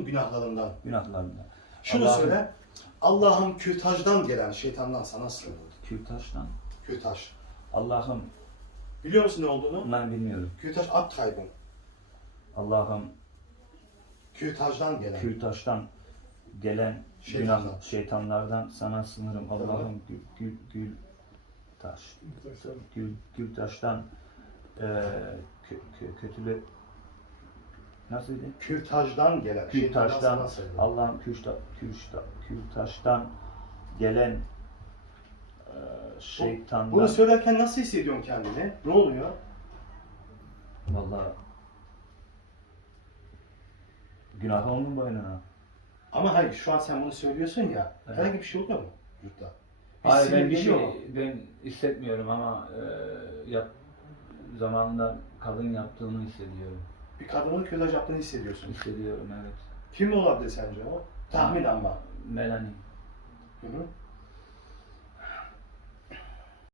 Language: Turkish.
olduğun günahlarından. Günahlarından. Şunu Allah'ım- söyle. Allah'ım kürtajdan gelen şeytandan sana sığınırım. Kürtaş'tan. Kürtaj. Allah'ım Biliyor musun ne olduğunu? ben bilmiyorum. Kürtaj Abtreibung. Allah'ım Kürtajdan gelen. Kürtaş'tan gelen Şeytanlar. günah şeytanlardan sana sınırım. Allah'ım gül gül gül taş. Gül gül taştan eee kö, kö, kötülük nasıldı? Kürtajdan gelen sığınırım. Allah'ım kürta, kürta, kürtaştan gelen eee şeytandan Bunu söylerken nasıl hissediyorsun kendini? Ne oluyor? Vallahi günah olmun boynuna. Ama hayır şu an sen bunu söylüyorsun ya. Evet. Herhangi bir şey oluyor mu yurtta? Hayır ben bir şey mu? ben hissetmiyorum ama e, yap, zamanında kadın yaptığını hissediyorum. Bir kadının kürtaj yaptığını hissediyorsun. Hissediyorum evet. Kim olabilir sence o? Tahmin ama. Melanie. Hı hı.